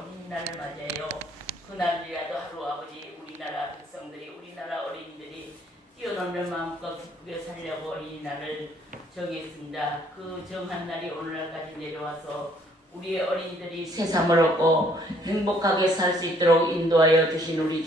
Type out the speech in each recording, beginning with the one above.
어린이날을 맞이해요. 그날이라도 하루 아버지 우리나라 백성들이 우리나라 어린이들이 뛰어놀면 마음껏 기쁘게 살려고 어린이날을 정했습니다. 그 정한 날이 오늘날까지 내려와서 우리의 어린이들이 새삼을 얻고 행복하게 살 수 있도록 인도하여 주신 우리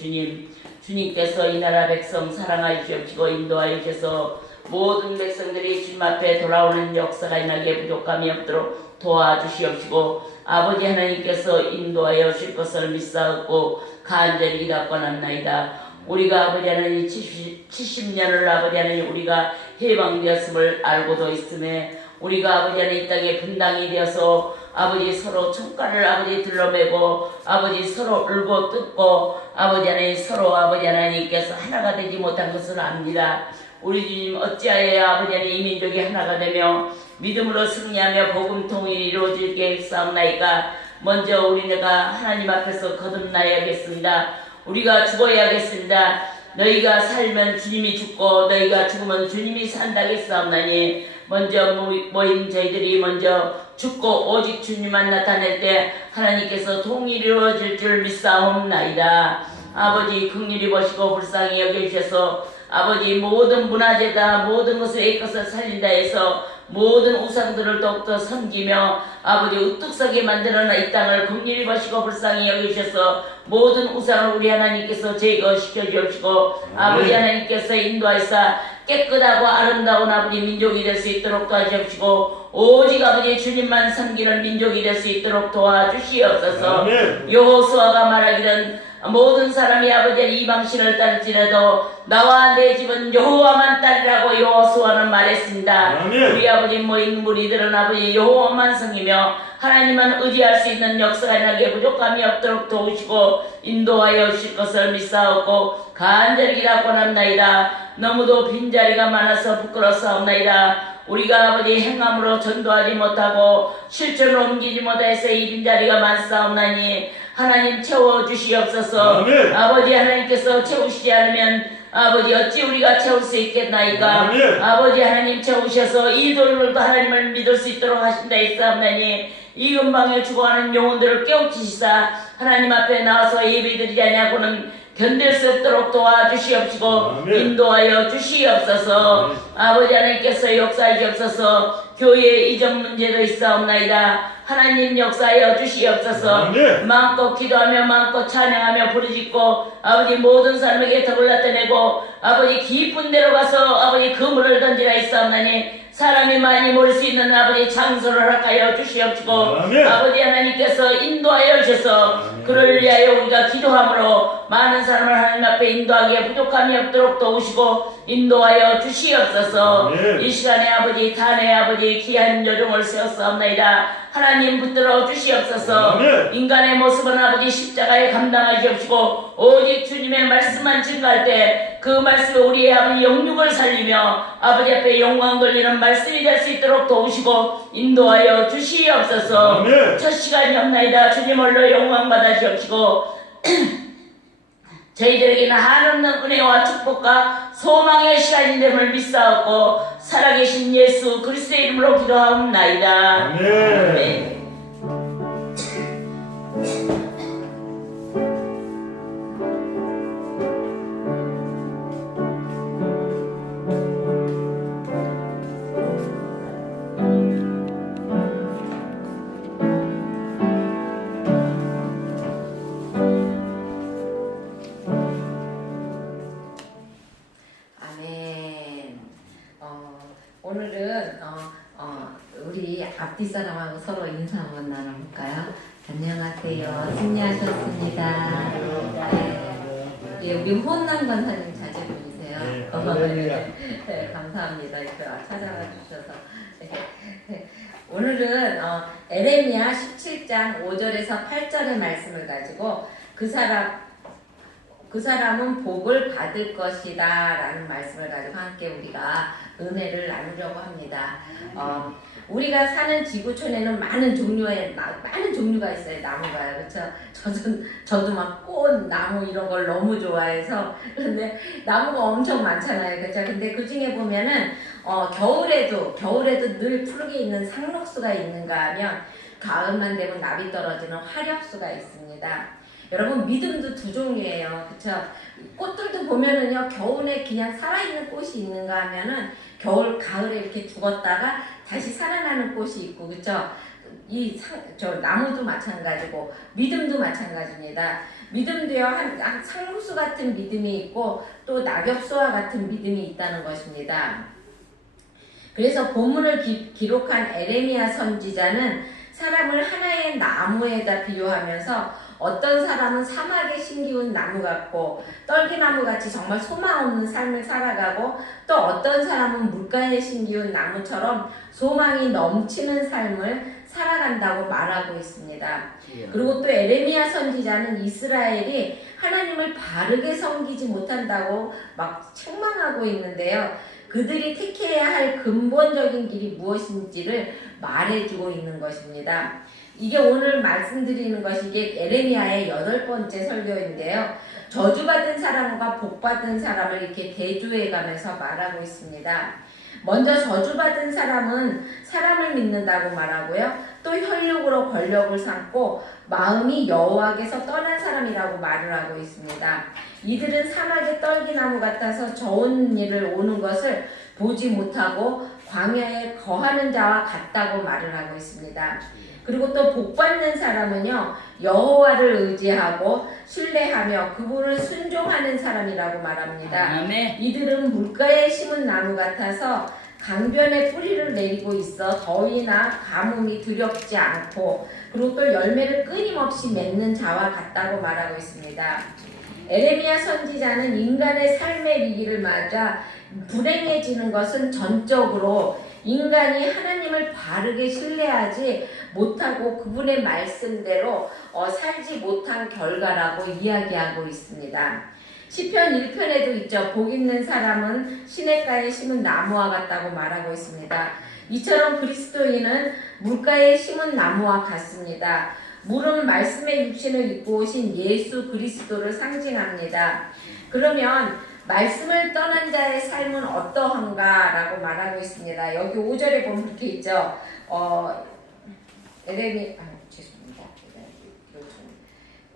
주님께서 이 나라 백성 사랑하여 주옵시고 인도하여 주셔서 모든 백성들이 주님 앞에 돌아오는 역사가 일어나게 부족함이 없도록 도와주시옵시고 아버지 하나님께서 인도하여 주실 것을 믿사옵고 간절히 기도하옵나이다. 우리가 아버지 하나님 70년을 아버지 하나님 우리가 해방되었음을 알고도 있음에 우리가 아버지 하나님 이 땅에 분당이 되어서 아버지 서로 총가를 아버지 들러매고 아버지 서로 울고 뜯고 아버지 하나님 서로 아버지 하나님께서 하나가 되지 못한 것을 압니다. 우리 주님 어찌하여 아버지 하나님 이 민족이 하나가 되며 믿음으로 승리하며 복음 통일이 이루어질 계획사옵나이까 먼저 우리가 하나님 앞에서 거듭나야겠습니다. 우리가 죽어야겠습니다. 너희가 살면 주님이 죽고 너희가 죽으면 주님이 산다겠사옵나니 먼저 모인 저희들이 먼저 죽고 오직 주님만 나타낼 때 하나님께서 통일이 이루어질 줄 믿사옵나이다. 아버지 긍휼히 보시고 불쌍히 여겨주셔서 아버지 모든 문화재다 모든 것을 이 것을 살린다 해서 모든 우상들을 더욱더 섬기며 아버지 우뚝서게 만들어놔 이 땅을 긍휼히 보시고 불쌍히 여기셔서 모든 우상을 우리 하나님께서 제거시켜 주옵시고 아버지 하나님께서 인도하사 깨끗하고 아름다운 아버지 민족이 될 수 있도록 도와주옵시고 오직 아버지 주님만 섬기는 민족이 될 수 있도록 도와주시옵소서. 여호수아가 말하기를 모든 사람이 아버지 이방신을 따를지라도 나와 내 집은 여호와만 따르라고 여호수아는 말했습니다. 우리 아버지 모인 무리들은 아버지 여호와만 섬기며 하나님만 의지할 수 있는 역사가 나게 부족함이 없도록 도우시고 인도하여 주실 것을 믿사옵고 간절히 기도하옵나이다. 너무도 빈자리가 많아서 부끄러워사옵나이다. 우리가 아버지 행함으로 전도하지 못하고 실천으로 옮기지 못해서 이 빈자리가 많사옵나니 하나님 채워주시옵소서. 아버지 하나님께서 채우시지 않으면 아버지 어찌 우리가 채울 수 있겠나이까. 아버지 하나님 채우셔서 이 돌들도 하나님을 믿을 수 있도록 하신다 했사옵나니 이 근방에 죽어가는 영혼들을 깨우치시사 하나님 앞에 나와서 예배드리지 아니하고는 견딜 수 없도록 도와주시옵시고 인도하여 주시옵소서. 아버지 하나님께서 역사하시옵소서. 교회의 이전 문제도 있사옵나이다. 하나님 역사하여 주시옵소서. 마음껏 기도하며 마음껏 찬양하며 부르짖고 아버지 모든 사람에게 덕을 나타내고 아버지 깊은 데로 가서 아버지 그물을 던지라 했사옵나니 사람이 많이 모일 수 있는 아버지 장소를 허락하여 주시옵시고 아버지 하나님께서 인도하여 주셔서 그를 위하여 우리가 기도함으로 많은 사람을 하나님 앞에 인도하기에 부족함이 없도록 도우시고 인도하여 주시옵소서. 이 시간에 아버지 탄의 아버지 귀한 요정을 세웠사옵나이다. 하나님 붙들어 주시옵소서. 인간의 모습은 아버지 십자가에 감당하시옵시고 오직 주님의 말씀만 증거할 때 그 말씀에 우리의 아버지 영육을 살리며 아버지 앞에 영광 돌리는 말씀이 될 수 있도록 도우시고 인도하여 주시옵소서. 첫 시간이 없나이다. 주님 홀로 영광 받으시옵시고 저희들에게는 한없는 은혜와 축복과 소망의 시간이 됨을 믿사옵고 살아계신 예수 그리스도의 이름으로 기도하옵나이다. 아멘. 오늘은 우리 앞뒤 사람하고 서로 인사 한번 나눠볼까요? 안녕하세요. 승리하셨습니다. 네, 우리 혼남 권사님 자제분이세요. 네, 감사합니다. 이렇게 찾아와 주셔서. 네. 오늘은 에레미야 17장 5절에서 8절의 말씀을 가지고 그 사람은 복을 받을 것이다 라는 말씀을 가지고 함께 우리가 은혜를 나누려고 합니다. 우리가 사는 지구촌에는 많은 종류가 있어요. 나무가. 그렇죠? 저도 막 꽃, 나무 이런 걸 너무 좋아해서 근데 나무가 엄청 많잖아요. 그렇죠? 근데 그 중에 보면은 겨울에도 늘 푸르게 있는 상록수가 있는가 하면 가을만 되면 납이 떨어지는 화력수가 있습니다. 여러분 믿음도 두 종류예요. 그쵸? 꽃들도 보면은요 겨울에 그냥 살아있는 꽃이 있는가 하면은 가을에 이렇게 죽었다가 다시 살아나는 꽃이 있고 그쵸? 저 나무도 마찬가지고 믿음도 마찬가지입니다. 믿음도요 한 상수 같은 믿음이 있고 또 낙엽수와 같은 믿음이 있다는 것입니다. 그래서 본문을 기록한 에레미야 선지자는 사람을 하나의 나무에다 비유하면서 어떤 사람은 사막에 심기운 나무 같고 떨기나무 같이 정말 소망 없는 삶을 살아가고 또 어떤 사람은 물가에 심기운 나무처럼 소망이 넘치는 삶을 살아간다고 말하고 있습니다. 그리고 또 에레미야 선지자는 이스라엘이 하나님을 바르게 섬기지 못한다고 막 책망하고 있는데요. 그들이 택해야 할 근본적인 길이 무엇인지를 말해주고 있는 것입니다. 이게 오늘 말씀드리는 것이 이게 에레미야의 8번째 설교인데요. 저주받은 사람과 복받은 사람을 이렇게 대조해가면서 말하고 있습니다. 먼저 저주받은 사람은 사람을 믿는다고 말하고요. 또 혈육으로 권력을 삼고 마음이 여호와께서 떠난 사람이라고 말을 하고 있습니다. 이들은 사막의 떨기나무 같아서 좋은 일을 오는 것을 보지 못하고 광야에 거하는 자와 같다고 말을 하고 있습니다. 그리고 또 복받는 사람은요 여호와를 의지하고 신뢰하며 그분을 순종하는 사람이라고 말합니다. 아멘. 이들은 물가에 심은 나무 같아서 강변에 뿌리를 내리고 있어 더위나 가뭄이 두렵지 않고 그리고 또 열매를 끊임없이 맺는 자와 같다고 말하고 있습니다. 에레미야 선지자는 인간의 삶의 위기를 맞아 불행해지는 것은 전적으로 인간이 하나님을 바르게 신뢰하지 못하고 그분의 말씀대로 살지 못한 결과라고 이야기하고 있습니다. 시편 1편에도 있죠. 복 있는 사람은 시냇가에 심은 나무와 같다고 말하고 있습니다. 이처럼 그리스도인은 물가에 심은 나무와 같습니다. 물은 말씀의 육신을 입고 오신 예수 그리스도를 상징합니다. 그러면 말씀을 떠난 자의 삶은 어떠한가 라고 말하고 있습니다. 여기 5절에 보면 이렇게 있죠. 죄송합니다.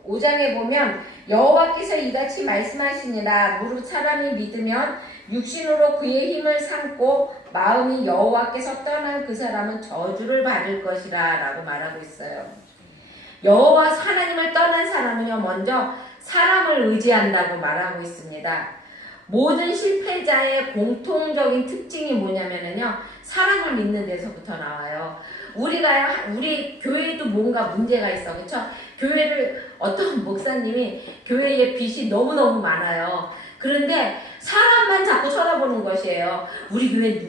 5장에 보면 여호와께서 이같이 말씀하시니라 무릇 사람이 믿으면 육신으로 그의 힘을 삼고 마음이 여호와께서 떠난 그 사람은 저주를 받을 것이라 라고 말하고 있어요. 여호와 하나님을 떠난 사람은요 먼저 사람을 의지한다고 말하고 있습니다. 모든 실패자의 공통적인 특징이 뭐냐면요 사람을 믿는 데서부터 나와요. 우리 교회도 뭔가 문제가 있어. 그렇죠? 교회를 어떤 목사님이 교회에 빚이 너무너무 많아요. 그런데 사람만 자꾸 쳐다보는 것이에요. 우리 교회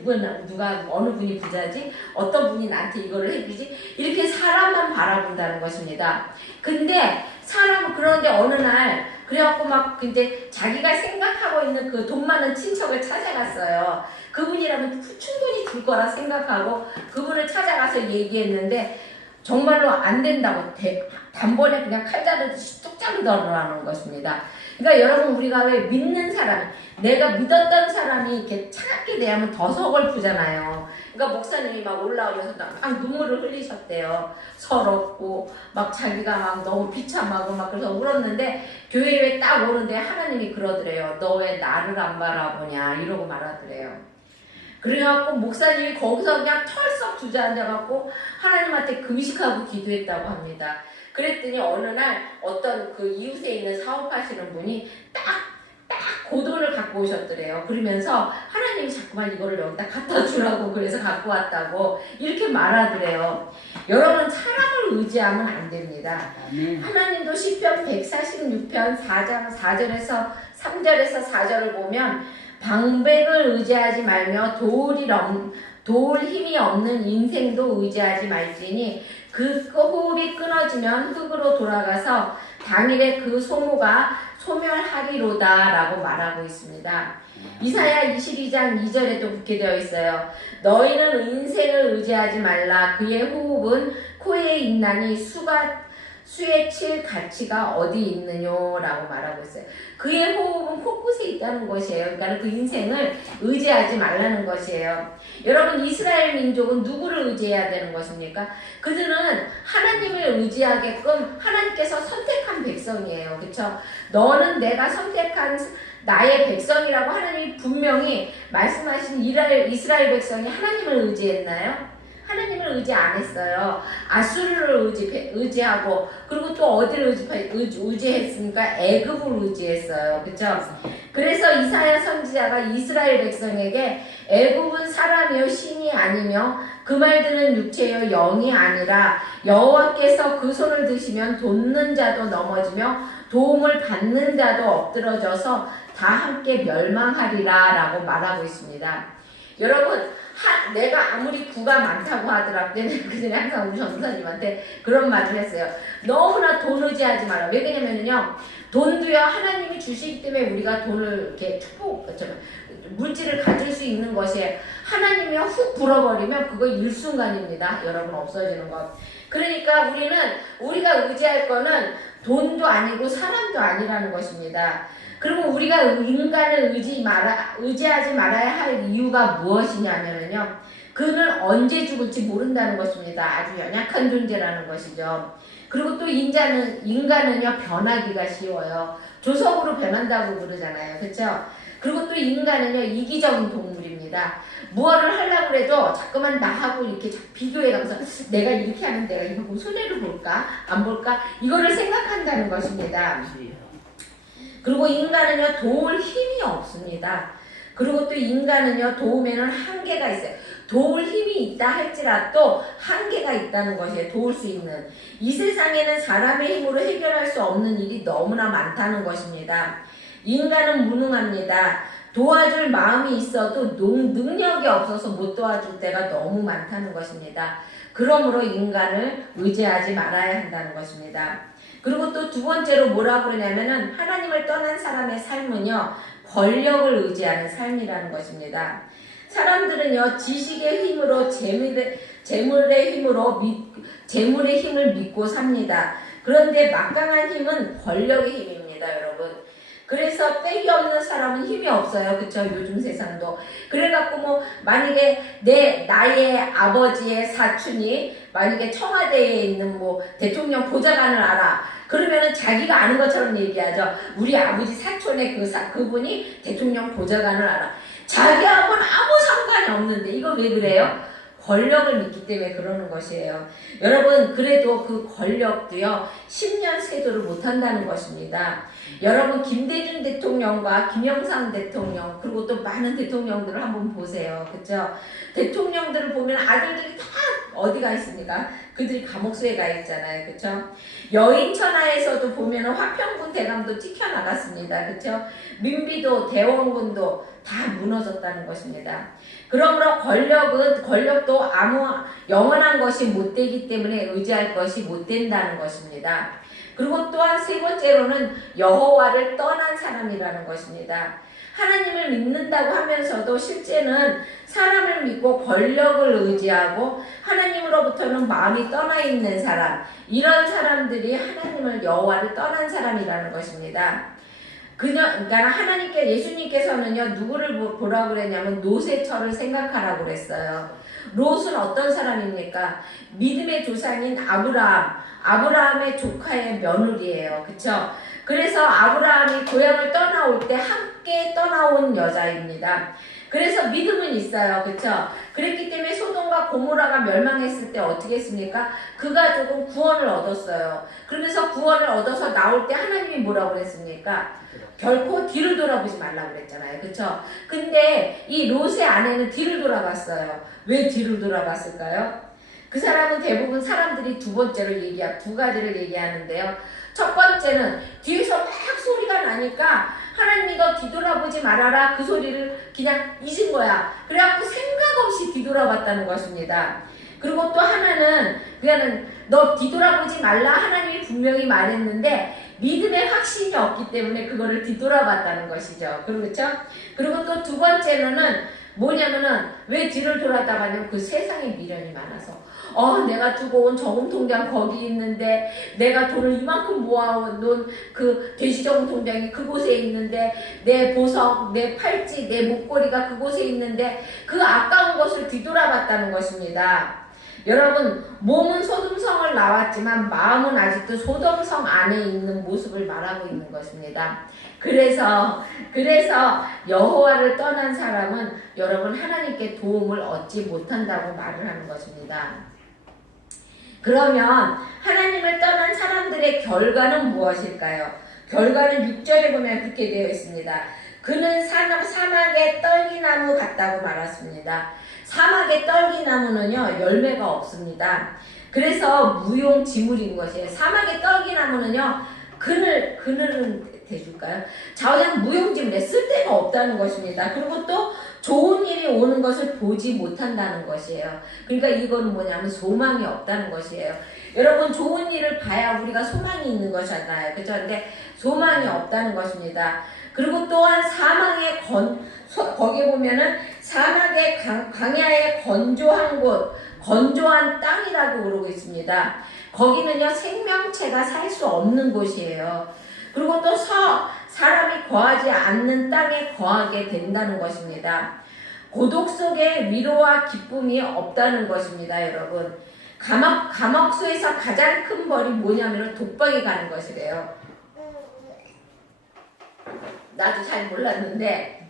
누가 어느 분이 부자지? 어떤 분이 나한테 이거를 해주지? 이렇게 사람만 바라본다는 것입니다. 근데 그런데 어느 날 그래갖고 막 이제 자기가 생각하고 있는 그 돈 많은 친척을 찾아갔어요. 그분이라면 충분히 줄 거라 생각하고 그분을 찾아가서 얘기했는데 정말로 안 된다고 단번에 그냥 칼 자르듯이 뚝 자르더라는 것입니다. 그러니까 여러분 우리가 왜 믿는 사람, 내가 믿었던 사람이 이렇게 차갑게 대하면 더 서글프잖아요. 그러니까 목사님이 막 올라오면서 막 눈물을 흘리셨대요. 서럽고 막 자기가 막 너무 비참하고 막 그래서 울었는데 교회에 딱 오는데 하나님이 그러더래요. 너 왜 나를 안 바라보냐 이러고 말하더래요. 그래갖고 목사님이 거기서 그냥 털썩 주저앉아갖고 하나님한테 금식하고 기도했다고 합니다. 그랬더니 어느 날 어떤 그 이웃에 있는 사업하시는 분이 딱 그 돈을 갖고 오셨더래요. 그러면서 하나님이 자꾸만 이거를 여기다 갖다 주라고 그래서 갖고 왔다고 이렇게 말하더래요. 여러분 사람을 의지하면 안 됩니다. 하나님도 시편 146편 4장 4절에서 3절에서 4절을 보면 방백을 의지하지 말며 도울 힘이 없는 인생도 의지하지 말지니 그 호흡이 끊어지면 흙으로 돌아가서 당일에 그 소모가 소멸하리로다 라고 말하고 있습니다. 이사야 22장 2절에도 그렇게 되어 있어요. 너희는 인생을 의지하지 말라. 그의 호흡은 코에 있나니 수에 칠 가치가 어디 있느냐라고 말하고 있어요. 그의 호흡은 코끝에 있다는 것이에요. 그러니까 그 인생을 의지하지 말라는 것이에요. 여러분, 이스라엘 민족은 누구를 의지해야 되는 것입니까? 그들은 하나님을 의지하게끔 하나님께서 선택한 백성이에요. 그렇죠? 너는 내가 선택한 나의 백성이라고 하나님이 분명히 말씀하신 이스라엘 백성이 하나님을 의지했나요? 하나님을 의지 안 했어요. 아수르를 의지하고, 그리고 또 어디를 의지했습니까? 애굽을 의지했어요. 그쵸? 그래서 이사야 선지자가 이스라엘 백성에게 애굽은 사람이요 신이 아니며 그 말들은 육체요 영이 아니라 여호와께서 그 손을 드시면 돋는 자도 넘어지며 도움을 받는 자도 엎드러져서 다 함께 멸망하리라 라고 말하고 있습니다. 여러분, 내가 아무리 부가 많다고 하더라도 그전에 항상 우리 전도사님한테 그런 말을 했어요. 너무나 돈 의지하지 마라. 왜 그러냐면요, 돈도요 하나님이 주시기 때문에 우리가 돈을 이렇게 물질을 가질 수 있는 것이에요. 하나님이 훅 불어버리면 그거 일순간입니다. 여러분, 없어지는 것. 그러니까 우리가 의지할 거는 돈도 아니고 사람도 아니라는 것입니다. 그리고 우리가 인간을 의지하지 말아야 할 이유가 무엇이냐면요, 그는 언제 죽을지 모른다는 것입니다. 아주 연약한 존재라는 것이죠. 그리고 또 인간은요 변하기가 쉬워요. 조석으로 변한다고 그러잖아요. 그렇죠? 그리고 또 인간은요 이기적인 동물입니다. 무엇을 하려고 해도 자꾸만 나하고 이렇게 비교해가면서 내가 이렇게 하면 내가 이거 손해를 볼까 안 볼까 이거를 생각한다는 것입니다. 그리고 인간은요 도울 힘이 없습니다. 그리고 또 인간은요 도움에는 한계가 있어요. 도울 힘이 있다 할지라도 한계가 있다는 것이에요. 도울 수 있는. 이 세상에는 사람의 힘으로 해결할 수 없는 일이 너무나 많다는 것입니다. 인간은 무능합니다. 도와줄 마음이 있어도 능력이 없어서 못 도와줄 때가 너무 많다는 것입니다. 그러므로 인간을 의지하지 말아야 한다는 것입니다. 그리고 또 두 번째로 뭐라고 그러냐면은 하나님을 떠난 사람의 삶은요 권력을 의지하는 삶이라는 것입니다. 사람들은요 지식의 힘으로 재물의 힘을 믿고 삽니다. 그런데 막강한 힘은 권력의 힘입니다, 여러분. 그래서 빽이 없는 사람은 힘이 없어요. 그쵸? 요즘 세상도. 그래갖고 만약에 나의 아버지의 사촌이 만약에 청와대에 있는 대통령 보좌관을 알아. 그러면은 자기가 아는 것처럼 얘기하죠. 우리 아버지 사촌의 그분이 대통령 보좌관을 알아. 자기하고는 아무 상관이 없는데 이거 왜 그래요? 권력을 믿기 때문에 그러는 것이에요. 여러분, 그래도 그 권력도요 10년 세도를 못한다는 것입니다. 여러분, 김대중 대통령과 김영삼 대통령 그리고 또 많은 대통령들을 한번 보세요. 그렇죠? 대통령들을 보면 아들들이 다 어디가 있습니까? 그들이 감옥수에 가 있잖아요. 그렇죠? 여인천하에서도 보면 화평군 대감도 찍혀나갔습니다. 그렇죠? 민비도 대원군도 다 무너졌다는 것입니다. 그러므로 권력도 아무 영원한 것이 못 되기 때문에 의지할 것이 못 된다는 것입니다. 그리고 또한 세 번째로는 여호와를 떠난 사람이라는 것입니다. 하나님을 믿는다고 하면서도 실제는 사람을 믿고 권력을 의지하고 하나님으로부터는 마음이 떠나 있는 사람, 이런 사람들이 하나님을 여호와를 떠난 사람이라는 것입니다. 그러니까 예수님께서는요 누구를 보라고 그랬냐면 롯의 처를 생각하라고 그랬어요. 롯은 어떤 사람입니까? 믿음의 조상인 아브라함의 조카의 며느리예요. 그쵸? 그래서 아브라함이 고향을 떠나올 때 함께 떠나온 여자입니다. 그래서 믿음은 있어요. 그쵸? 그랬기 때문에 소돔과 고모라가 멸망했을 때 어떻게 했습니까? 그 가족은 구원을 얻었어요. 그러면서 구원을 얻어서 나올 때 하나님이 뭐라고 그랬습니까? 결코 뒤를 돌아보지 말라고 그랬잖아요. 그쵸? 근데 이 롯의 아내는 뒤를 돌아봤어요. 왜 뒤를 돌아봤을까요? 그 사람은 대부분 사람들이 두 가지를 얘기하는데요. 첫 번째는 뒤에서 막 소리가 나니까 하나님이 너 뒤돌아보지 말아라 그 소리를 그냥 잊은 거야. 그래갖고 생각 없이 뒤돌아봤다는 것입니다. 그리고 또 하나는 너 뒤돌아보지 말라 하나님이 분명히 말했는데 믿음의 확신이 없기 때문에 그거를 뒤돌아봤다는 것이죠. 그렇죠? 그리고 또 두 번째로는 뭐냐면은 왜 뒤를 돌아다 가냐면 그 세상에 미련이 많아서 내가 두고 온 저금통장 거기 있는데 내가 돈을 이만큼 모아놓은 그 돼지저금통장이 그곳에 있는데 내 보석, 내 팔찌, 내 목걸이가 그곳에 있는데 그 아까운 것을 뒤돌아봤다는 것입니다. 여러분 몸은 소돔성을 나왔지만 마음은 아직도 소돔성 안에 있는 모습을 말하고 있는 것입니다. 그래서 여호와를 떠난 사람은 여러분 하나님께 도움을 얻지 못한다고 말을 하는 것입니다. 그러면 하나님을 떠난 사람들의 결과는 무엇일까요? 결과는 6절에 보면 그렇게 되어 있습니다. 그는 사막의 떨기나무 같다고 말했습니다. 사막의 떨기나무는요 열매가 없습니다. 그래서 무용지물인 것이에요. 사막의 떨기나무는요 그늘은 대줄까요? 자오자는 무용지물에 쓸데가 없다는 것입니다. 그리고 또 좋은 일이 오는 것을 보지 못한다는 것이에요. 그러니까 이거는 뭐냐면 소망이 없다는 것이에요. 여러분 좋은 일을 봐야 우리가 소망이 있는 것이잖아요. 그렇죠? 근데 소망이 없다는 것입니다. 그리고 또한 사망의 거기에 보면은 사막의 광야의 건조한 곳, 건조한 땅이라고 그러고 있습니다. 거기는요 생명체가 살 수 없는 곳이에요. 그리고 또 사람이 거하지 않는 땅에 거하게 된다는 것입니다. 고독 속에 위로와 기쁨이 없다는 것입니다. 여러분 감옥소에서 가장 큰 벌이 뭐냐면 독박에 가는 것이래요. 나도 잘 몰랐는데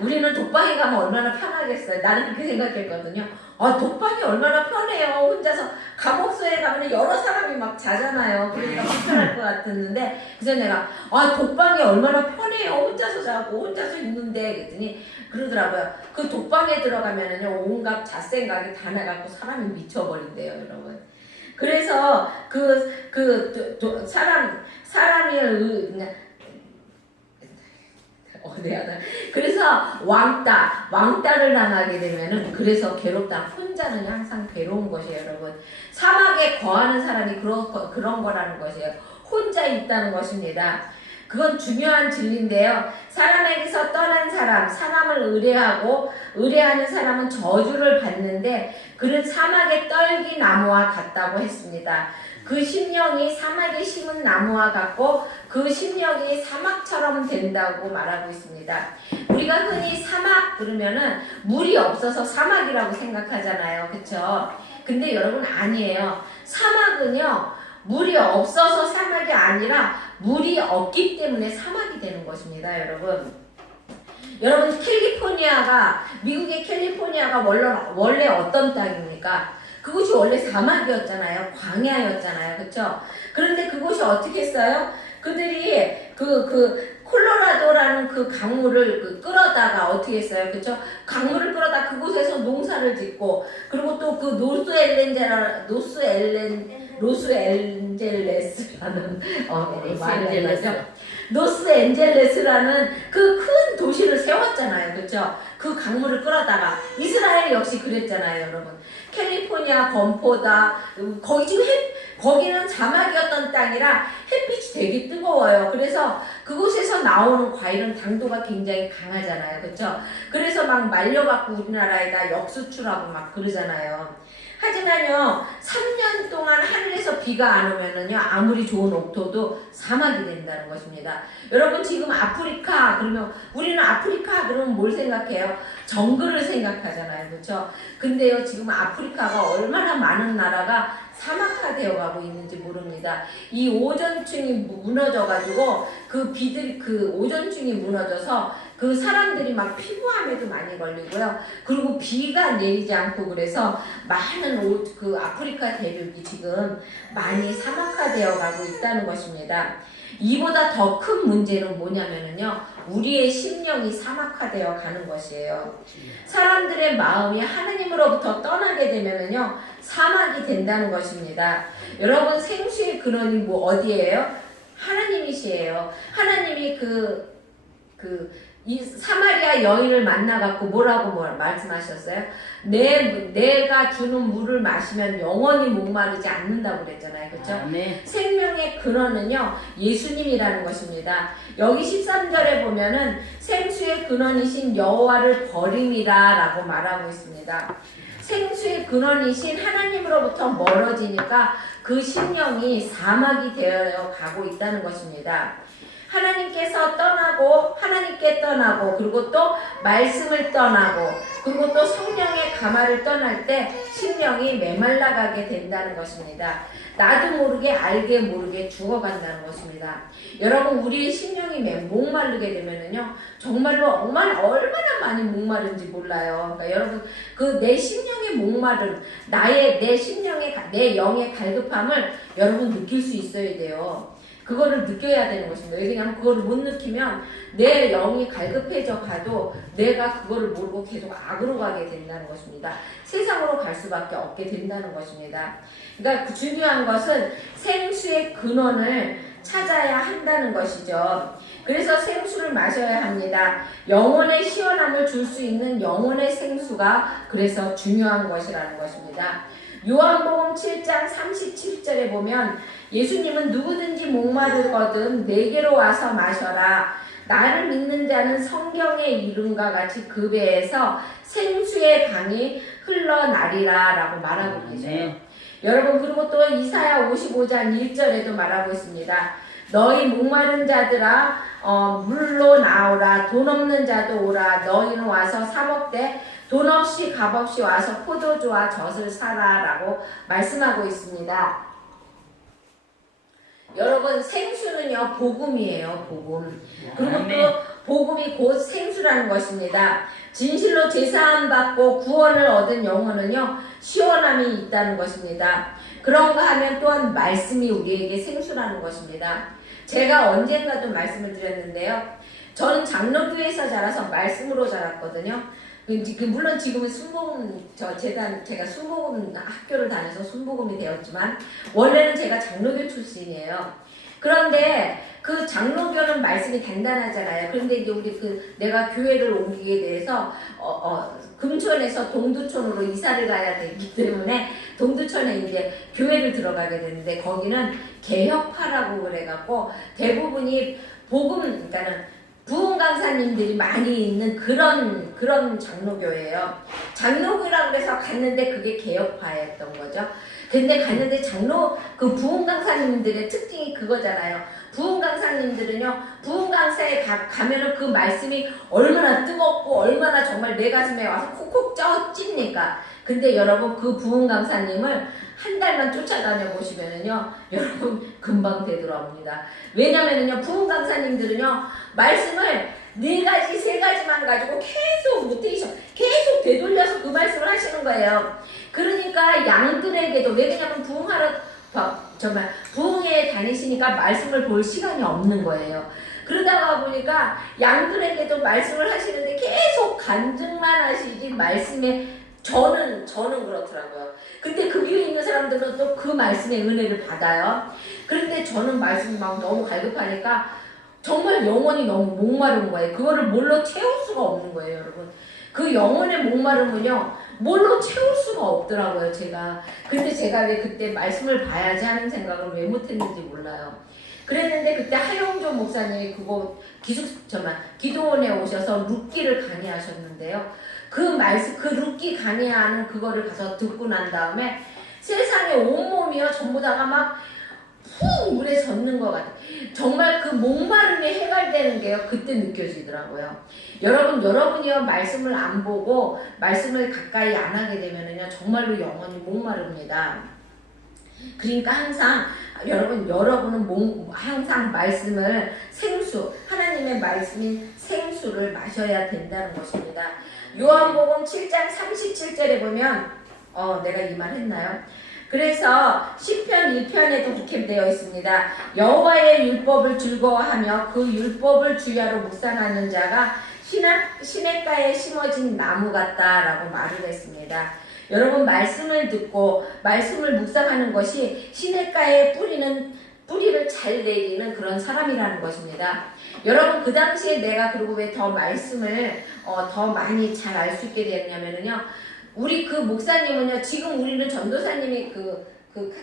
우리는 독방에 가면 얼마나 편하겠어요. 나는 그렇게 생각했거든요. 독방이 얼마나 편해요. 혼자서 감옥소에 가면 여러 사람이 막 자잖아요. 그러니까 불편할 것 같았는데 그래서 내가 독방이 얼마나 편해요. 혼자서 자고 혼자서 있는데 그랬더니 그러더라고요. 그 독방에 들어가면은요 온갖 잡생각이 다 나갖고 사람이 미쳐버린대요, 여러분. 그래서 그래서 왕따를 당하게 되면은 그래서 괴롭다. 혼자는 항상 괴로운 것이에요, 여러분. 사막에 거하는 사람이 그런 거라는 것이에요. 혼자 있다는 것입니다. 그건 중요한 진리인데요. 사람에게서 떠난 사람을 의뢰하는 사람은 저주를 받는데 그는 사막의 떨기나무와 같다고 했습니다. 그 심령이 사막에 심은 나무와 같고 그 심령이 사막처럼 된다고 말하고 있습니다. 우리가 흔히 사막 그러면은 물이 없어서 사막이라고 생각하잖아요. 그쵸? 근데 여러분 아니에요. 사막은요 물이 없어서 사막이 아니라 물이 없기 때문에 사막이 되는 것입니다. 여러분 미국의 캘리포니아가 원래 어떤 땅입니까? 그곳이 원래 사막이었잖아요. 광야였잖아요. 그쵸? 그런데 그곳이 어떻게 했어요? 그들이 콜로라도라는 그 강물을 끌어다가 어떻게 했어요? 그쵸? 강물을 끌어다 그곳에서 농사를 짓고 그리고 또 그 노스앤젤레스라는 그 큰 도시를 세웠잖아요. 그쵸? 그 강물을 끌어다가 이스라엘 역시 그랬잖아요, 여러분. 캘리포니아 건포다 거기는 사막이었던 땅이라 햇빛이 되게 뜨거워요. 그래서 그곳에서 나오는 과일은 당도가 굉장히 강하잖아요. 그쵸? 그래서 막 말려갖고 우리나라에다 역수출하고 막 그러잖아요. 하지만요 3년 동안 하늘에서 비가 안 오면은요 아무리 좋은 옥토도 사막이 된다는 것입니다. 여러분 지금 아프리카 그러면 우리는 아프리카 그러면 뭘 생각해요? 정글을 생각하잖아요. 그렇죠? 근데요 지금 아프리카가 얼마나 많은 나라가 사막화되어 가고 있는지 모릅니다. 이 오존층이 무너져가지고 그 오존층이 무너져서 그 사람들이 막 피부암에도 많이 걸리고요. 그리고 비가 내리지 않고 그래서 많은 그 아프리카 대륙이 지금 많이 사막화되어 가고 있다는 것입니다. 이보다 더 큰 문제는 뭐냐면요. 우리의 심령이 사막화되어 가는 것이에요. 사람들의 마음이 하느님으로부터 떠나게 되면요. 사막이 된다는 것입니다. 여러분 생수의 근원이 어디예요? 하나님이시에요. 하나님이 이 사마리아 여인을 만나갖고 뭐라고 말씀하셨어요? 내가 주는 물을 마시면 영원히 목마르지 않는다고 그랬잖아요. 그렇죠? 아멘. 생명의 근원은요 예수님이라는 것입니다. 여기 13절에 보면은 생수의 근원이신 여호와를 버림이라 라고 말하고 있습니다. 생수의 근원이신 하나님으로부터 멀어지니까 그 심령이 사막이 되어 가고 있다는 것입니다. 하나님께서 하나님께 떠나고 그리고 또 말씀을 떠나고 그리고 또 성령의 가마를 떠날 때 심령이 메말라가게 된다는 것입니다. 나도 모르게 알게 모르게 죽어간다는 것입니다. 여러분 우리의 심령이 목마르게 되면은요 정말로 얼마나 많이 목마른지 몰라요. 그러니까 여러분 그 내 심령의 목마름, 내 심령의 내 영의 갈급함을 여러분 느낄 수 있어야 돼요. 그거를 느껴야 되는 것입니다. 왜냐하면 그거를 못 느끼면 내 영이 갈급해져 가도 내가 그거를 모르고 계속 악으로 가게 된다는 것입니다. 세상으로 갈 수밖에 없게 된다는 것입니다. 그러니까 중요한 것은 생수의 근원을 찾아야 한다는 것이죠. 그래서 생수를 마셔야 합니다. 영혼의 시원함을 줄 수 있는 영혼의 생수가 그래서 중요한 것이라는 것입니다. 요한복음 7장 37절에 보면 예수님은 누구든지 목마르거든 내게로 와서 마셔라. 나를 믿는 자는 성경의 이름과 같이 그 배에서 생수의 강이 흘러나리라 라고 말하고 계세요. 여러분 그리고 또 이사야 55장 1절에도 말하고 있습니다. 너희 목마른 자들아 물로 나오라. 돈 없는 자도 오라. 너희는 와서 사 먹되 돈 없이 값 없이 와서 포도주와 젖을 사라 라고 말씀하고 있습니다. 여러분 생수는요 복음이에요. 복음. 그리고 또 복음이 곧 생수라는 것입니다. 진실로 제사함 받고 구원을 얻은 영혼은요 시원함이 있다는 것입니다. 그런가 하면 또한 말씀이 우리에게 생수라는 것입니다. 제가 언젠가도 말씀을 드렸는데요. 저는 장로교에서 자라서 말씀으로 자랐거든요. 물론 지금은 제가 순복음 학교를 다녀서 순복음이 되었지만 원래는 제가 장로교 출신이에요. 그런데 그 장로교는 말씀이 단단하잖아요. 그런데 이제 내가 교회를 옮기게 돼서 금천에서 동두천으로 이사를 가야 되기 때문에 동두천에 이제 교회를 들어가게 됐는데 거기는 개혁파라고 그래갖고 대부분이 그러니까는 부흥 강사님들이 많이 있는 그런 장로교예요. 장로교라고 해서 갔는데 그게 개혁파였던 거죠. 근데 갔는데 그 부흥 강사님들의 특징이 그거잖아요. 부흥 강사님들은요, 부흥 강사에 가면은 그 말씀이 얼마나 뜨겁고 얼마나 정말 내 가슴에 와서 콕콕 찝니까? 근데 여러분 그 부흥 강사님을 한 달만 쫓아다녀 보시면은요, 여러분 금방 되돌아옵니다. 왜냐면은요, 부흥 강사님들은요, 말씀을 4가지, 3가지만 가지고 계속 되돌려서 그 말씀을 하시는 거예요. 그러니까 양들에게도, 왜냐면 부흥에 다니시니까 말씀을 볼 시간이 없는 거예요. 그러다가 보니까 양들에게도 말씀을 하시는데 계속 간증만 하시지 말씀에 저는 그렇더라고요. 근데 그 위에 있는 사람들은 또 그 말씀의 은혜를 받아요. 그런데 저는 말씀이 막 너무 갈급하니까 정말 영혼이 너무 목마른 거예요. 그거를 뭘로 채울 수가 없는 거예요, 여러분. 그 영혼의 목마름은요, 뭘로 채울 수가 없더라고요, 제가. 근데 제가 왜 그때 말씀을 봐야지 하는 생각을 왜 못했는지 몰라요. 그랬는데 그때 하영조 목사님이 기도원에 오셔서 룻기를 강의하셨는데요. 그 룻기 강의하는 그거를 가서 듣고 난 다음에 세상에 온몸이요, 전부 다가 막 푹 물에 젖는 것 같아요. 정말 그 목마름이 해갈되는 게요, 그때 느껴지더라고요. 여러분이요, 말씀을 안 보고, 말씀을 가까이 안 하게 되면은요, 정말로 영혼이 목마릅니다. 그러니까 항상, 여러분은 항상 말씀을 하나님의 말씀인 생수를 마셔야 된다는 것입니다. 요한복음 7장 37절에 보면, 내가 이 말 했나요? 그래서 시편 1편에도 그렇게 되어 있습니다. 여호와의 율법을 즐거워하며 그 율법을 주야로 묵상하는 자가 시냇가에 심어진 나무 같다라고 말을 했습니다. 여러분 말씀을 듣고 말씀을 묵상하는 것이 시냇가에 뿌리를 잘 내리는 그런 사람이라는 것입니다. 여러분 그 당시에 내가 그리고 왜 더 말씀을 더 많이 잘 알 수 있게 되었냐면요. 우리 그 목사님은요. 지금 우리는 전도사님이 그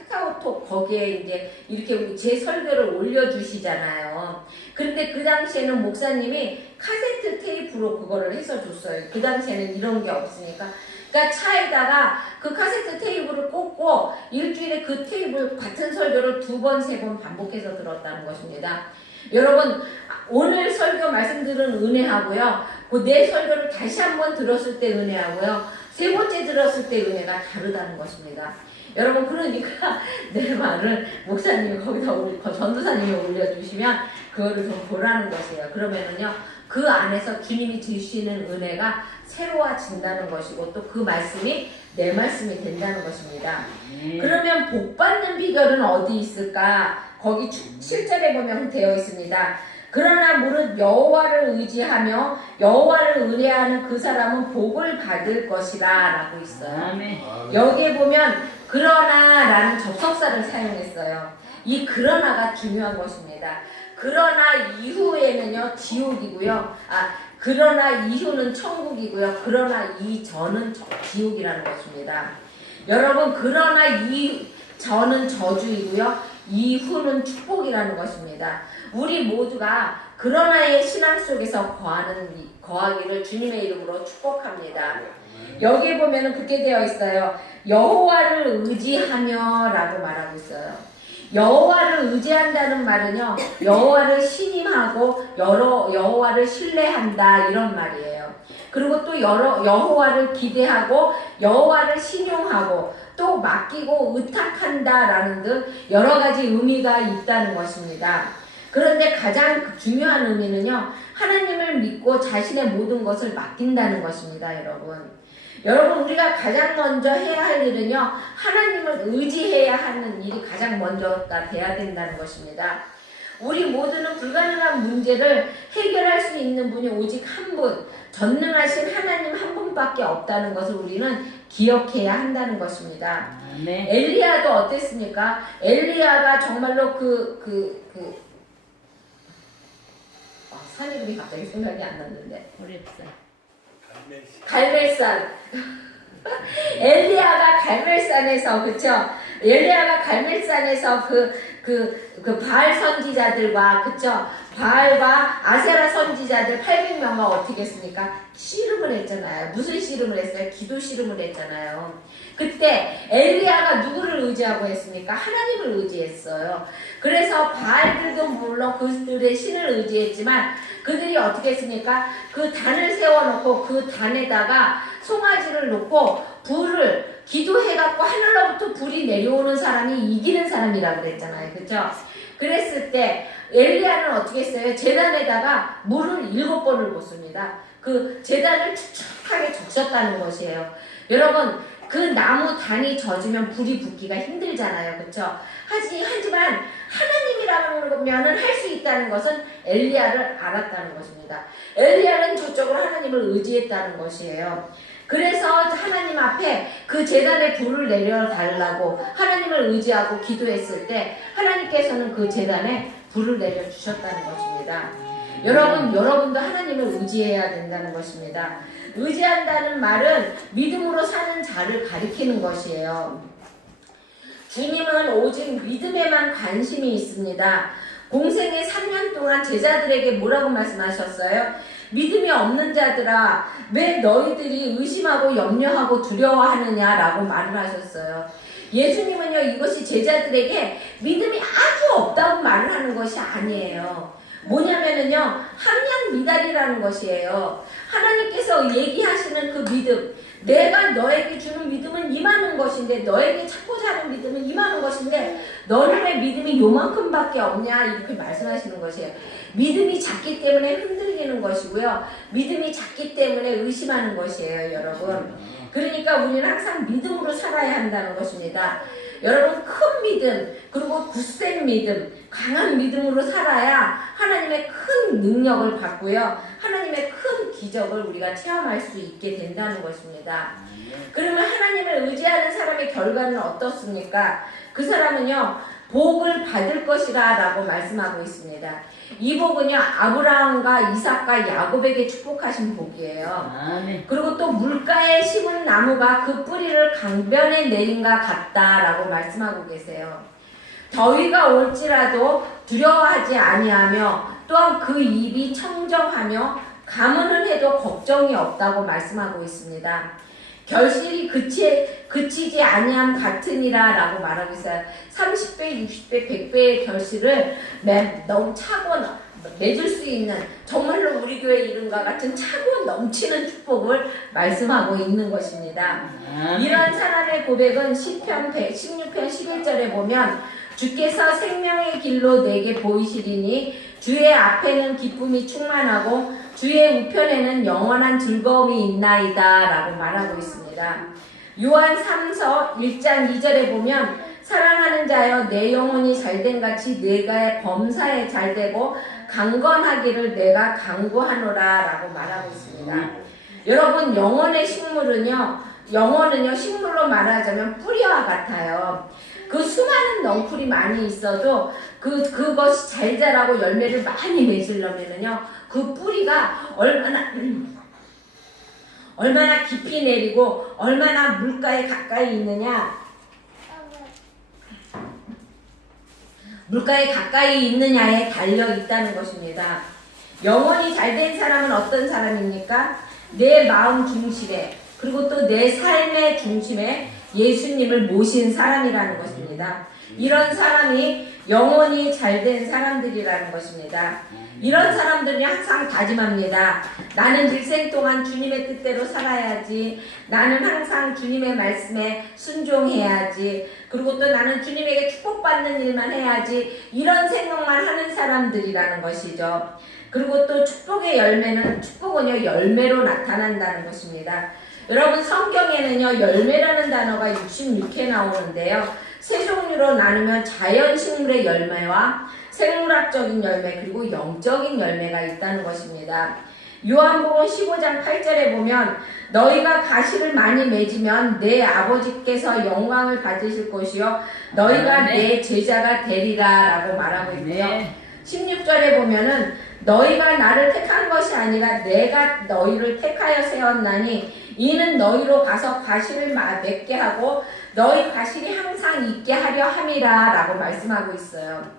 카카오톡 거기에 이제 이렇게 제 설교를 올려주시잖아요. 그런데 그 당시에는 목사님이 카세트 테이프로 그거를 해서 줬어요. 그 당시에는 이런 게 없으니까. 그러니까 차에다가 그 카세트 테이프를 꽂고 일주일에 그 테이프 같은 설교를 2번, 3번 반복해서 들었다는 것입니다. 여러분 오늘 설교 말씀들은 은혜하고요. 그 내 설교를 다시 한번 들었을 때 은혜하고요. 3번째 들었을 때 은혜가 다르다는 것입니다. 여러분 그러니까 내 말을 목사님이 거기다 전도사님이 올려주시면 그거를 좀 보라는 것이에요. 그러면은요 그 안에서 주님이 주시는 은혜가 새로워진다는 것이고 또 그 말씀이 내 말씀이 된다는 것입니다. 그러면 복 받는 비결은 어디 있을까? 거기 7절에 보면 되어 있습니다. 그러나 무릇 여호와를 의지하며 여호와를 의뢰하는 그 사람은 복을 받을 것이라 라고 있어요. 아멘. 여기에 보면 그러나 라는 접속사를 사용했어요. 이 그러나가 중요한 것입니다. 그러나 이후에는요 지옥이고요. 그러나 이후는 천국이고요. 그러나 이전은 지옥이라는 것입니다. 여러분 그러나 이전은 저주이고요. 이후는 축복이라는 것입니다. 우리 모두가 그러나의 신앙 속에서 거하기를 주님의 이름으로 축복합니다. 여기에 보면은 그렇게 되어 있어요. 여호와를 의지하며 라고 말하고 있어요. 여호와를 의지한다는 말은요. 여호와를 신임하고 여호와를 신뢰한다 이런 말이에요. 그리고 또 여호와를 기대하고 여호와를 신용하고 또 맡기고 의탁한다라는 등 여러 가지 의미가 있다는 것입니다. 그런데 가장 중요한 의미는요. 하나님을 믿고 자신의 모든 것을 맡긴다는 것입니다. 여러분 우리가 가장 먼저 해야 할 일은요. 하나님을 의지해야 하는 일이 가장 먼저가 돼야 된다는 것입니다. 우리 모두는 불가능한 문제를 해결할 수 있는 분이 오직 한 분, 전능하신 하나님 한 분밖에 없다는 것을 우리는 기억해야 한다는 것입니다. 네. 엘리야도 어땠습니까? 엘리야가 정말로 산 이름이 갑자기 생각이 안 났는데 갈멜산 엘리야가 갈멜산에서 그쵸? 엘리야가 갈멜산에서 그 바알 선지자들과 그쵸? 바알과 아세라 선지자들 800명과 어떻게 했습니까? 씨름을 했잖아요. 무슨 씨름을 했어요? 기도 씨름을 했잖아요. 그때 엘리야가 누구를 의지하고 했습니까? 하나님을 의지했어요. 그래서 바알들도 물론 그들의 신을 의지했지만 그들이 어떻게 했습니까? 그 단을 세워놓고 그 단에다가 송아지를 놓고 불을 기도해갖고 하늘로부터 불이 내려오는 사람이 이기는 사람이라고 그랬잖아요. 그쵸? 그랬을 때 엘리야는 어떻게 했어요? 제단에다가 물을 7번을 붓습니다. 그 제단을 축축하게 적셨다는 것이에요. 여러분 그 나무 단이 젖으면 불이 붙기가 힘들잖아요. 그쵸? 하지만 하나님이라면 할 수 있다는 것은 엘리야를 알았다는 것입니다. 엘리야는 그쪽으로 하나님을 의지했다는 것이에요. 그래서 하나님 앞에 그 제단에 불을 내려달라고 하나님을 의지하고 기도했을 때 하나님께서는 그 제단에 불을 내려주셨다는 것입니다. 여러분도 하나님을 의지해야 된다는 것입니다. 의지한다는 말은 믿음으로 사는 자를 가리키는 것이에요. 주님은 오직 믿음에만 관심이 있습니다. 공생의 3년 동안 제자들에게 뭐라고 말씀하셨어요? 믿음이 없는 자들아 왜 너희들이 의심하고 염려하고 두려워하느냐라고 말을 하셨어요. 예수님은요 이것이 제자들에게 믿음이 아주 없다고 말을 하는 것이 아니에요. 뭐냐면은요 함량 미달이라는 것이에요. 하나님께서 얘기하시는 그 믿음, 내가 너에게 주는 믿음은 이만한 것인데 너에게 찾고자 하는 믿음은 이만한 것인데 너는 왜 믿음이 요만큼밖에 없냐 이렇게 말씀하시는 것이에요. 믿음이 작기 때문에 흔들리는 것이고요. 믿음이 작기 때문에 의심하는 것이에요. 여러분. 그러니까 우리는 항상 믿음으로 살아야 한다는 것입니다. 여러분 큰 믿음 그리고 굳센 믿음 강한 믿음으로 살아야 하나님의 큰 능력을 받고요. 하나님의 큰 기적을 우리가 체험할 수 있게 된다는 것입니다. 그러면 하나님을 의지하는 사람의 결과는 어떻습니까? 그 사람은요 복을 받을 것이라 라고 말씀하고 있습니다. 이 복은요 아브라함과 이삭과 야곱에게 축복하신 복이에요. 아멘. 그리고 또 물가에 심은 나무가 그 뿌리를 강변에 내린과 같다라고 말씀하고 계세요. 더위가 올지라도 두려워하지 아니하며 또한 그 입이 청정하며 가문을 해도 걱정이 없다고 말씀하고 있습니다. 결실이 그치지 아니함 같으니라 라고 말하고 있어요. 30배, 60배, 100배의 결실을 너무 차고 맺을 수 있는 정말로 우리 교회 이름과 같은 차고 넘치는 축복을 말씀하고 있는 것입니다. 이러한 사람의 고백은 시편 116편 11절에 보면 주께서 생명의 길로 내게 보이시리니 주의 앞에는 기쁨이 충만하고 주의 우편에는 영원한 즐거움이 있나이다 라고 말하고 있습니다. 요한 3서 1장 2절에 보면 사랑하는 자여 내 영혼이 잘된 같이 내가 범사에 잘되고 강건하기를 내가 강구하노라 라고 말하고 있습니다. 여러분 영혼의 식물은요 식물로 말하자면 뿌리와 같아요. 그 수많은 넝쿨이 많이 있어도 그것이 잘 자라고 열매를 많이 맺으려면은요 그 뿌리가 얼마나 깊이 내리고 얼마나 물가에 가까이 있느냐에 달려 있다는 것입니다. 영혼이 잘된 사람은 어떤 사람입니까? 내 마음 중심에 그리고 또 내 삶의 중심에 예수님을 모신 사람이라는 것입니다. 이런 사람이 영혼이 잘된 사람들이라는 것입니다. 이런 사람들이 항상 다짐합니다. 나는 일생 동안 주님의 뜻대로 살아야지. 나는 항상 주님의 말씀에 순종해야지. 그리고 또 나는 주님에게 축복받는 일만 해야지. 이런 생각만 하는 사람들이라는 것이죠. 그리고 또 축복은요 열매로 나타난다는 것입니다. 여러분 성경에는요 열매라는 단어가 66회 나오는데요. 세 종류로 나누면 자연식물의 열매와 생물학적인 열매 그리고 영적인 열매가 있다는 것입니다. 요한복음 15장 8절에 보면 너희가 가시를 많이 맺으면 내 아버지께서 영광을 받으실 것이요 너희가 내 제자가 되리라 라고 말하고 있고요. 16절에 보면은 너희가 나를 택한 것이 아니라 내가 너희를 택하여 세웠나니 이는 너희로 가서 가시를 맺게 하고 너희 가시리 항상 있게 하려 함이라 라고 말씀하고 있어요.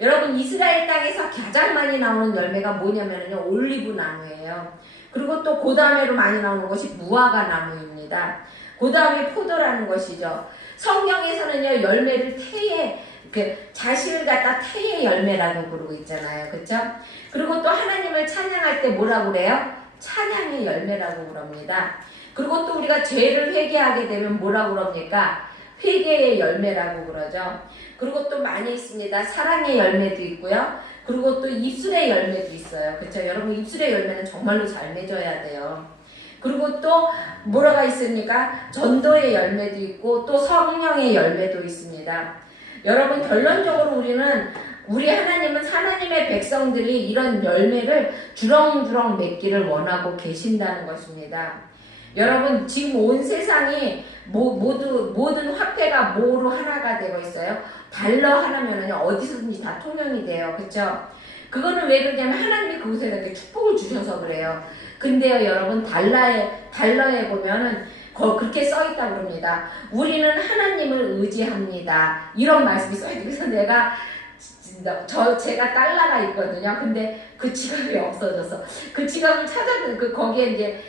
여러분 이스라엘 땅에서 가장 많이 나오는 열매가 뭐냐면요 올리브 나무예요. 그리고 또 그 다음에로 많이 나오는 것이 무화과 나무입니다. 그 다음에 포도라는 것이죠. 성경에서는요 열매를 자식을 갖다 태의 열매라고 부르고 있잖아요. 그렇죠? 그리고 또 하나님을 찬양할 때 뭐라고 그래요? 찬양의 열매라고 그럽니다. 그리고 또 우리가 죄를 회개하게 되면 뭐라고 그럽니까? 회개의 열매라고 그러죠. 그리고 또 많이 있습니다. 사랑의 열매도 있고요. 그리고 또 입술의 열매도 있어요. 그렇죠? 여러분 입술의 열매는 정말로 잘 맺어야 돼요. 그리고 또 뭐라가 있습니까? 전도의 열매도 있고 또 성령의 열매도 있습니다. 여러분 결론적으로 우리 하나님은 하나님의 백성들이 이런 열매를 주렁주렁 맺기를 원하고 계신다는 것입니다. 여러분 지금 온 세상이 모든 화폐가 뭐로 하나가 되고 있어요? 달러 하나면은 어디서든지 다 통용이 돼요. 그렇죠? 그거는 왜 그러냐면 하나님이 그곳에 이렇게 축복을 주셔서 그래요. 근데요 여러분 달러에 보면은 그렇게 써있다고 그럽니다. 우리는 하나님을 의지합니다. 이런 말씀이 써있어요. 그래서 제가 달러가 있거든요. 근데 그 지갑이 없어져서 그 지갑을 찾았는데 거기에 이제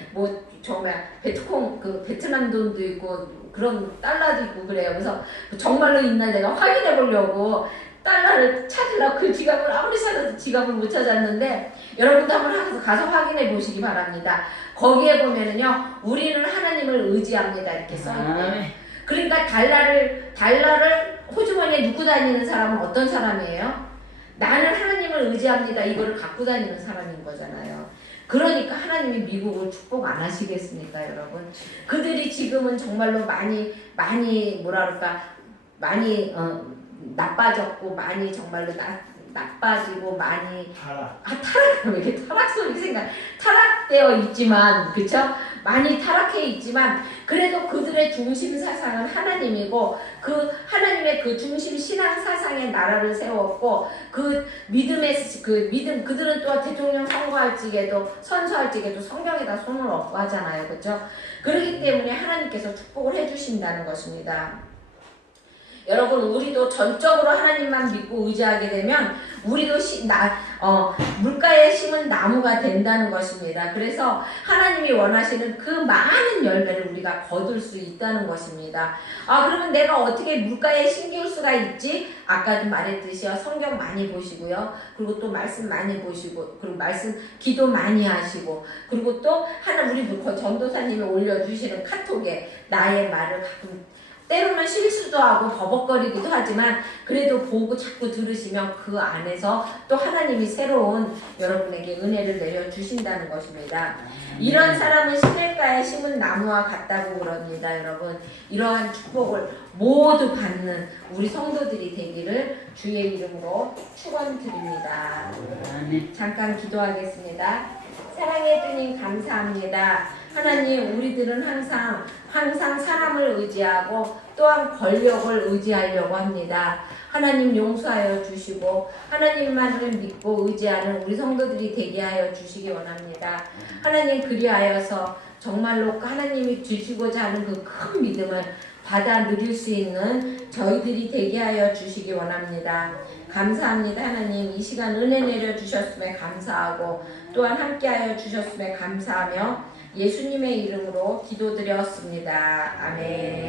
베트남 돈도 있고 그런 달러도 있고 그래요. 그래서 정말로 있나 내가 확인해 보려고 달러를 찾으려고 그 지갑을 아무리 찾아도 지갑을 못 찾았는데 여러분도 한번 가서 확인해 보시기 바랍니다. 거기에 보면은요 우리는 하나님을 의지합니다 이렇게 써있대요. 그러니까 달러를 호주머니에 넣고 다니는 사람은 어떤 사람이에요? 나는 하나님을 의지합니다 이거를 갖고 다니는 사람인 거잖아요. 그러니까 하나님이 미국을 축복 안 하시겠습니까 여러분? 그들이 지금은 정말로 많이 나빠졌고 많이 정말로 나빠지고 많이 타락되어 있지만 그쵸? 많이 타락해 있지만 그래도 그들의 중심 사상은 하나님이고 그 하나님의 그 중심 신앙 사상의 나라를 세웠고 그 믿음의 그 믿음 그들은 또 대통령 선거할 적에도 선서할 적에도 성경에다 손을 얹고 하잖아요. 그렇죠? 그렇기 때문에 하나님께서 축복을 해주신다는 것입니다. 여러분 우리도 전적으로 하나님만 믿고 의지하게 되면 우리도 물가에 심은 나무가 된다는 것입니다. 그래서 하나님이 원하시는 그 많은 열매를 우리가 거둘 수 있다는 것입니다. 그러면 내가 어떻게 물가에 심길 수가 있지? 아까도 말했듯이 성경 많이 보시고요. 그리고 또 말씀 많이 보시고 그리고 말씀 기도 많이 하시고 그리고 또 우리 전도사님이 올려주시는 카톡에 나의 말을 가끔 때로는 실수도 하고 버벅거리기도 하지만 그래도 보고 자꾸 들으시면 그 안에서 또 하나님이 새로운 여러분에게 은혜를 내려주신다는 것입니다. 이런 사람은 시냇가에 심은 나무와 같다고 그럽니다. 여러분 이러한 축복을 모두 받는 우리 성도들이 되기를 주의 이름으로 축원드립니다. 잠깐 기도하겠습니다. 사랑의 주님 감사합니다. 하나님 우리들은 항상 사람을 의지하고 또한 권력을 의지하려고 합니다. 하나님 용서하여 주시고 하나님만을 믿고 의지하는 우리 성도들이 되게 하여 주시기 원합니다. 하나님 그리하여서 정말로 하나님이 주시고자 하는 그 큰 믿음을 받아 누릴 수 있는 저희들이 되게 하여 주시기 원합니다. 감사합니다. 하나님 이 시간 은혜 내려주셨음에 감사하고 또한 함께하여 주셨음에 감사하며 예수님의 이름으로 기도드렸습니다. 아멘.